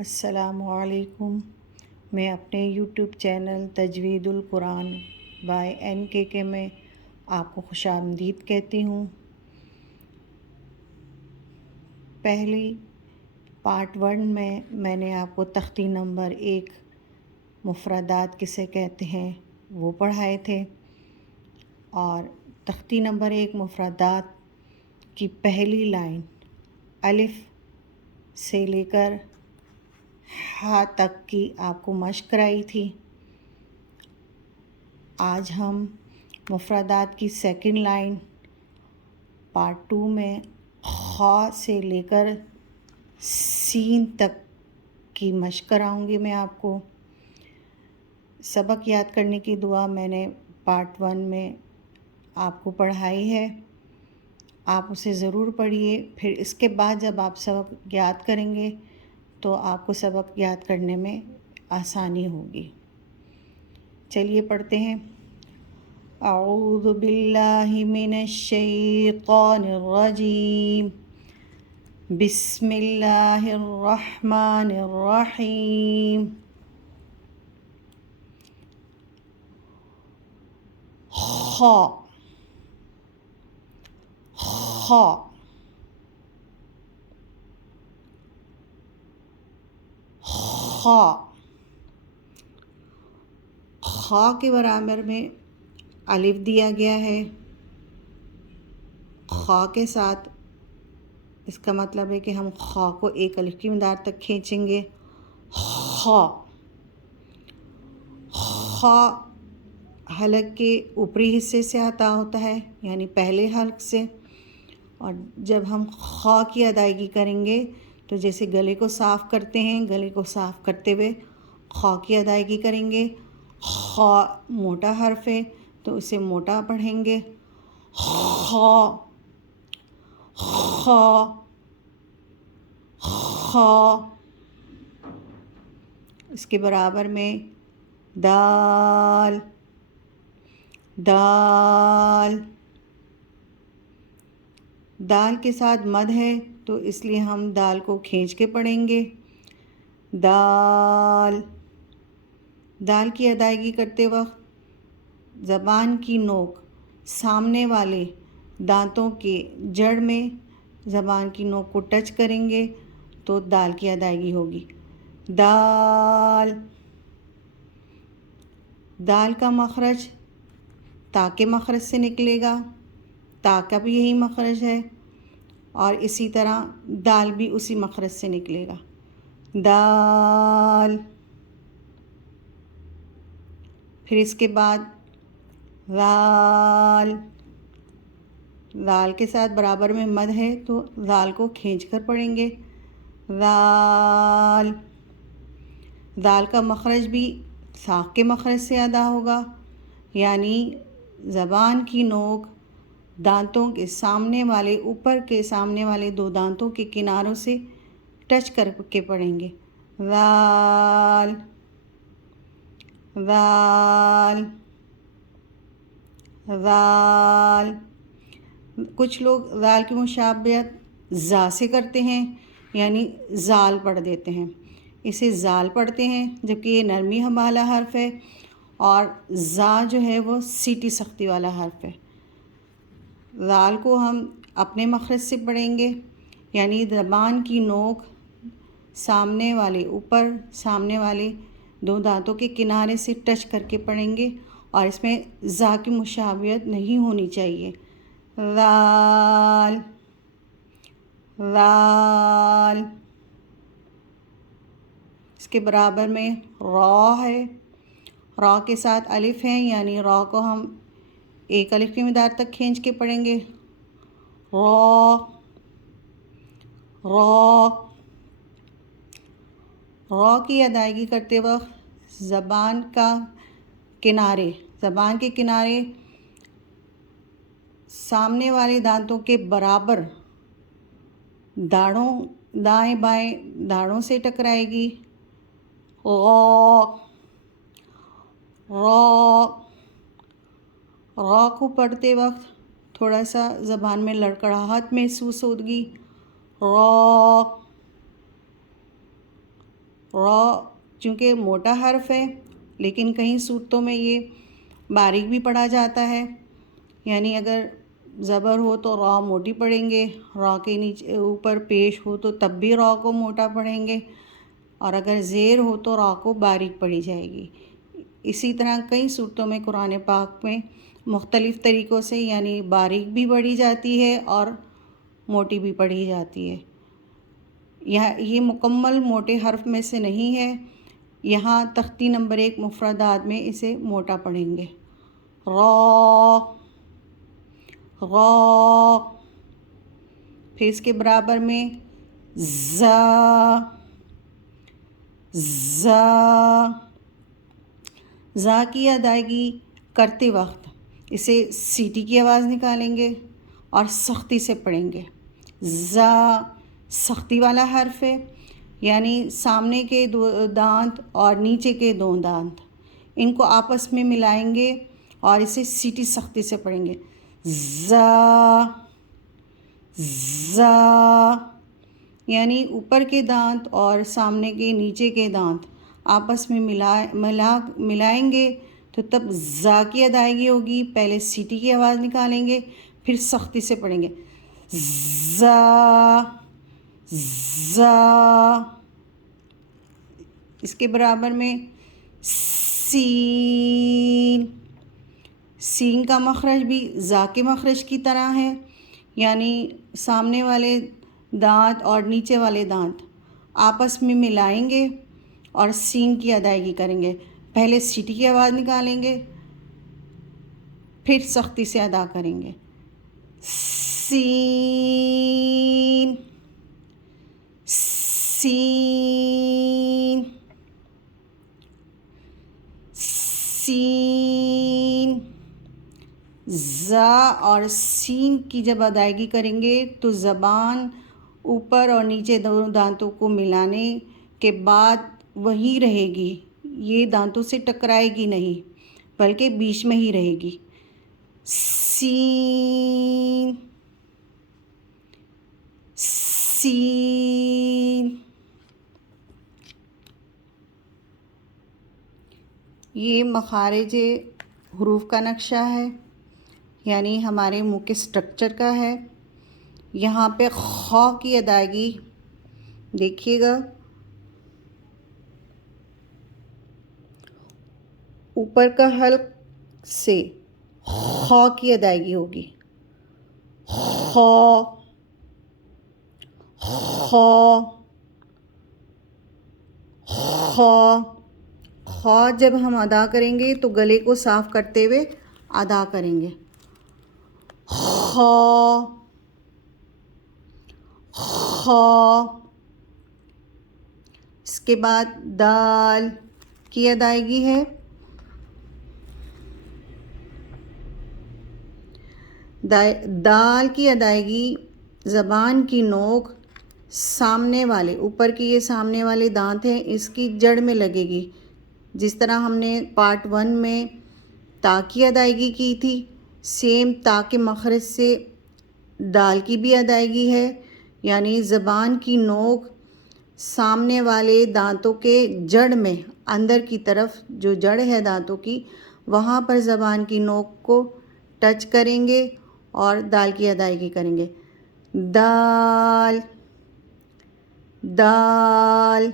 السلام علیکم۔ میں اپنے یوٹیوب چینل تجوید القرآن بائی NKK میں آپ کو خوش آمدید کہتی ہوں۔ پہلی پارٹ 1 میں نے آپ کو تختی نمبر 1 مفردات کسے کہتے ہیں وہ پڑھائے تھے، اور تختی نمبر 1 مفردات کی پہلی لائن الف سے لے کر ہا تک کی آپ کو مشق کرائی تھی۔ آج ہم مفردات کی سیکنڈ لائن پارٹ 2 میں خا سے لے کر سین تک کی مشق کراؤں گی میں آپ کو۔ سبق یاد کرنے کی دعا میں نے پارٹ 1 میں آپ کو پڑھائی ہے، آپ اسے ضرور پڑھیے۔ پھر اس کے بعد جب آپ سبق یاد کریں گے تو آپ کو سبق یاد کرنے میں آسانی ہوگی۔ چلیے پڑھتے ہیں۔ اعوذ باللہ من الشیطان الرجیم، بسم اللہ الرحمن الرحیم۔ خا خا خا خا کے برابر میں الف دیا گیا ہے۔ خا کے ساتھ اس کا مطلب ہے کہ ہم خا کو ایک الف کی مقدار تک کھینچیں گے۔ خا خا حلق کے اوپری حصے سے عطا ہوتا ہے، یعنی پہلے حلق سے، اور جب ہم خا کی ادائیگی کریں گے تو جیسے گلے کو صاف کرتے ہیں، گلے کو صاف کرتے ہوئے خا کی ادائیگی کریں گے۔ خا موٹا حرف ہے تو اسے موٹا پڑھیں گے۔ خا خا خا۔ اس کے برابر میں دال دال۔ دال کے ساتھ مد ہے تو اس لیے ہم دال کو کھینچ کے پڑھیں گے۔ دال دال کی ادائیگی کرتے وقت زبان کی نوک سامنے والے دانتوں کے جڑ میں زبان کی نوک کو ٹچ کریں گے تو دال کی ادائیگی ہوگی۔ دال دال کا مخرج تا کے مخرج سے نکلے گا، تا کا بھی یہی مخرج ہے، اور اسی طرح دال بھی اسی مخرج سے نکلے گا۔ دال۔ پھر اس کے بعد ذال۔ ذال کے ساتھ برابر میں مد ہے تو ذال کو کھینچ کر پڑھیں گے۔ ذال ذال کا مخرج بھی ساق کے مخرج سے ادا ہوگا، یعنی زبان کی نوک دانتوں کے سامنے والے اوپر کے سامنے والے 2 دانتوں کے کناروں سے ٹچ کر کے پڑھیں گے۔ ذال ذال ذال۔ کچھ لوگ ذال کی مشابہت زا سے کرتے ہیں، یعنی زال پڑھ دیتے ہیں، اسے زال پڑھتے ہیں، جبکہ یہ نرمی والا حرف ہے، اور زا جو ہے وہ سیٹی سختی والا حرف ہے۔ ذال کو ہم اپنے مخرج سے پڑھیں گے، یعنی زبان کی نوک سامنے والے اوپر سامنے والے 2 دانتوں کے کنارے سے ٹچ کر کے پڑھیں گے، اور اس میں زا کی مشابہت نہیں ہونی چاہیے۔ ذال ذال۔ اس کے برابر میں را ہے، را کے ساتھ الف ہے، یعنی را کو ہم ایک الف کی مقدار تک کھینچ کے پڑھیں گے۔ را را۔ را کی ادائیگی کرتے وقت زبان کے کنارے سامنے والے دانتوں کے برابر دائیں بائیں داڑھوں سے ٹکرائے گی۔ غا را را کو پڑھتے وقت تھوڑا سا زبان میں لڑکڑاہٹ محسوس ہوگی۔ را را چونکہ موٹا حرف ہے لیکن کئی صورتوں میں یہ باریک بھی پڑھا جاتا ہے، یعنی اگر زبر ہو تو را موٹی پڑھیں گے، را کے نیچے اوپر پیش ہو تو تب بھی را کو موٹا پڑھیں گے، اور اگر زیر ہو تو را کو باریک پڑھی جائے گی۔ اسی طرح کئی صورتوں میں قرآن پاک میں مختلف طریقوں سے یعنی باریک بھی پڑھی جاتی ہے اور موٹی بھی پڑھی جاتی ہے۔ یہ مکمل موٹے حرف میں سے نہیں ہے، یہاں تختی نمبر 1 مفردات میں اسے موٹا پڑھیں گے۔ را، را، پھر اس کے برابر میں زا، زا، زا کی ادائیگی کرتے وقت اسے سیٹی کی آواز نکالیں گے اور سختی سے پڑھیں گے۔ زا سختی والا حرف ہے، یعنی سامنے کے 2 دانت اور نیچے کے 2 دانت ان کو آپس میں ملائیں گے اور اسے سیٹی سختی سے پڑھیں گے۔ زا، زا، یعنی اوپر کے دانت اور سامنے کے نیچے کے دانت آپس میں ملائیں گے تو تب زا کی ادائیگی ہوگی۔ پہلے سیٹی کی آواز نکالیں گے پھر سختی سے پڑھیں گے۔ زا، زا، اس کے برابر میں سین، سین کا مخرج بھی زا کے مخرج کی طرح ہے، یعنی سامنے والے دانت اور نیچے والے دانت آپس میں ملائیں گے اور سین کی ادائیگی کریں گے۔ پہلے سیٹی کی آواز نکالیں گے پھر سختی سے ادا کریں گے۔ سین، سین، سین، زا اور سین کی جب ادائیگی کریں گے تو زبان اوپر اور نیچے 2 دانتوں کو ملانے کے بعد وہی رہے گی، یہ دانتوں سے ٹکرائے گی نہیں بلکہ بیچ میں ہی رہے گی۔ سین، سین، یہ مخارج حروف کا نقشہ ہے، یعنی ہمارے منہ کے سٹرکچر کا ہے۔ یہاں پہ خا کی ادائیگی دیکھیے گا، اوپر کا حلق سے خا کی ادائیگی ہوگی۔ خا، خا، خا، خا جب ہم ادا کریں گے تو گلے کو صاف کرتے ہوئے ادا کریں گے۔ خا، خا، اس کے بعد دال کی ادائیگی ہے۔ دال کی ادائیگی زبان کی نوک سامنے والے اوپر کے یہ سامنے والے دانت ہیں اس کی جڑ میں لگے گی، جس طرح ہم نے پارٹ 1 میں تا کی ادائیگی کی تھی، سیم تا کے مخرج سے دال کی بھی ادائیگی ہے، یعنی زبان کی نوک سامنے والے دانتوں کے جڑ میں اندر کی طرف جو جڑ ہے دانتوں کی وہاں پر زبان کی نوک کو ٹچ کریں گے اور دال کی ادائیگی کریں گے۔ دال، دال،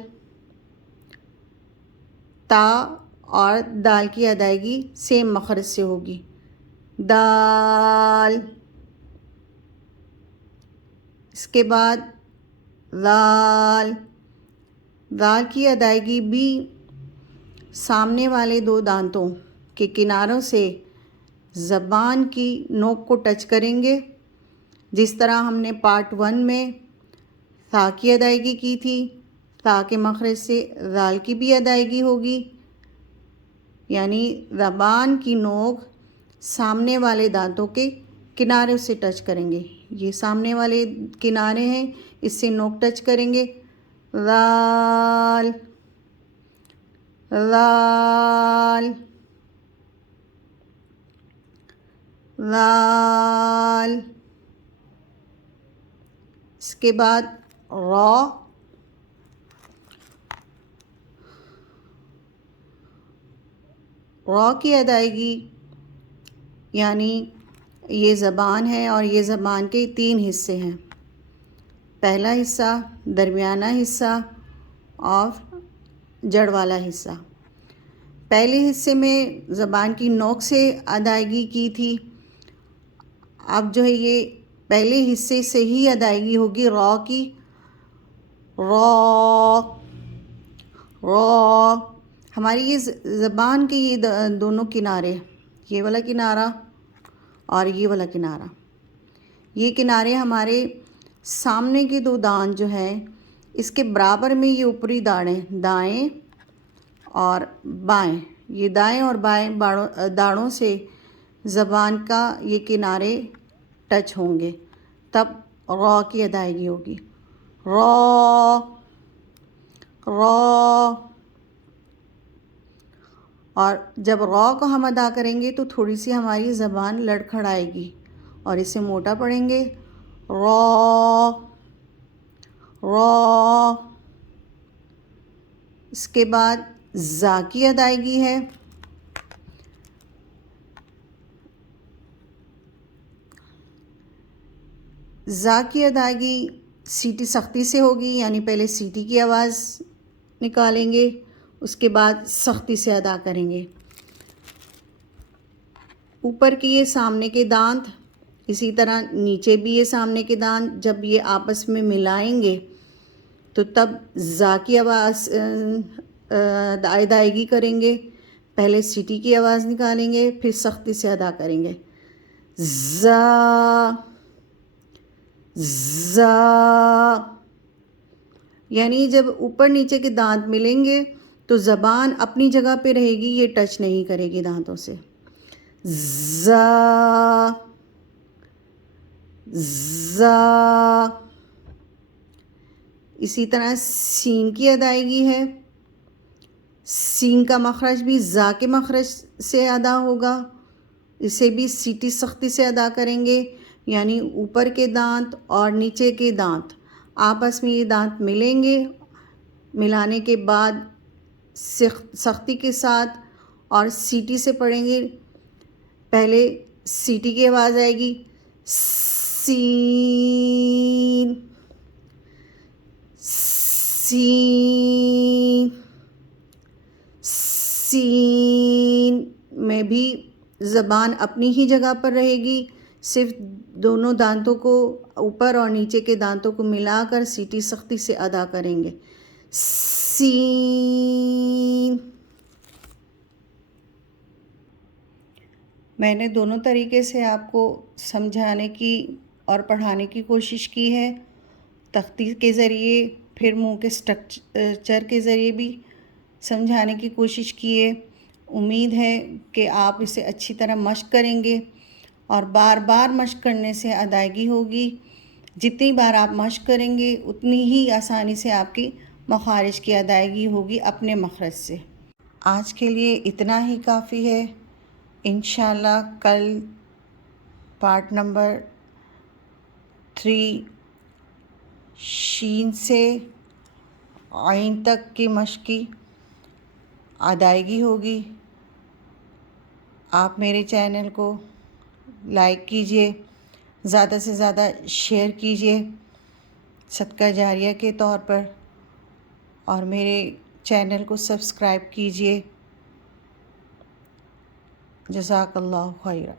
تا اور دال کی ادائیگی سیم مخرج سے ہوگی۔ دال، اس کے بعد ذال، ذال کی ادائیگی بھی سامنے والے 2 دانتوں کے کناروں سے زبان کی نوک کو ٹچ کریں گے، جس طرح ہم نے پارٹ 1 میں تا کی ادائیگی کی تھی، تا کے مخرج سے ذال کی بھی ادائیگی ہوگی، یعنی زبان کی نوک سامنے والے دانتوں کے کنارے سے ٹچ کریں گے۔ یہ سامنے والے کنارے ہیں، اس سے نوک ٹچ کریں گے۔ ذال، ذال، ذال، اس کے بعد را، را کی ادائیگی یعنی یہ زبان ہے اور یہ زبان کے 3 حصے ہیں. پہلا حصہ، درمیانہ حصہ اور جڑ والا حصہ. پہلے حصے میں زبان کی نوک سے ادائیگی کی تھی. اب جو ہے یہ پہلے حصے سے ہی ادائیگی ہوگی را کی. را را ہماری یہ زبان کے یہ دونوں کنارے، یہ والا کنارہ اور یہ والا کنارہ، یہ کنارے ہمارے سامنے کے 2 دانت جو ہیں اس کے برابر میں یہ اوپری داڑیں، دائیں اور بائیں، یہ دائیں اور بائیں داڑوں سے زبان کا یہ کنارے ٹچ ہوں گے، تب را کی ادائیگی ہوگی. را را. اور جب را کو ہم ادا کریں گے تو تھوڑی سی ہماری زبان لڑکھڑائے گی اور اسے موٹا پڑھیں گے. را را. اس کے بعد زا کی ادائیگی ہے. زا کی ادائیگی سیٹی سختی سے ہوگی، یعنی پہلے سیٹی کی آواز نکالیں گے، اس کے بعد سختی سے ادا کریں گے. اوپر کے یہ سامنے کے دانت، اسی طرح نیچے بھی یہ سامنے کے دانت جب یہ آپس میں ملائیں گے تو تب زا کی آواز ادائیگی کریں گے. پہلے سیٹی کی آواز نکالیں گے، پھر سختی سے ادا کریں گے. زا زا. یعنی جب اوپر نیچے کے دانت ملیں گے تو زبان اپنی جگہ پہ رہے گی، یہ ٹچ نہیں کرے گی دانتوں سے. زا زا. اسی طرح سین کی ادائیگی ہے. سین کا مخرج بھی زا کے مخرج سے ادا ہوگا، اسے بھی سیٹی سختی سے ادا کریں گے، یعنی اوپر کے دانت اور نیچے کے دانت آپس میں یہ دانت ملیں گے، ملانے کے بعد سختی کے ساتھ اور سیٹی سے پڑھیں گے. پہلے سیٹی کی آواز آئے گی سین سین. سین میں بھی زبان اپنی ہی جگہ پر رہے گی، صرف دونوں دانتوں کو اوپر اور نیچے کے دانتوں کو ملا کر سیٹی سختی سے ادا کریں گے. سین. میں نے دونوں طریقے سے آپ کو سمجھانے کی اور پڑھانے کی کوشش کی ہے، تختی کے ذریعے، پھر منہ کے اسٹرکچر کے ذریعے بھی سمجھانے کی کوشش کی ہے. امید ہے کہ آپ اسے اچھی طرح مشق کریں گے اور بار بار مشق کرنے سے ادائیگی ہوگی. جتنی بار آپ مشق کریں گے اتنی ہی آسانی سے آپ کی مخارج کی ادائیگی ہوگی اپنے مخرج سے. آج کے لیے اتنا ہی کافی ہے. انشاءاللہ کل پارٹ نمبر 3 شین سے عین تک کی مشق کی ادائیگی ہوگی. آپ میرے چینل کو لائک کیجئے، زیادہ سے زیادہ شیئر کیجئے صدقہ جاریہ کے طور پر، اور میرے چینل کو سبسکرائب کیجئے. جزاک اللہ خیرہ.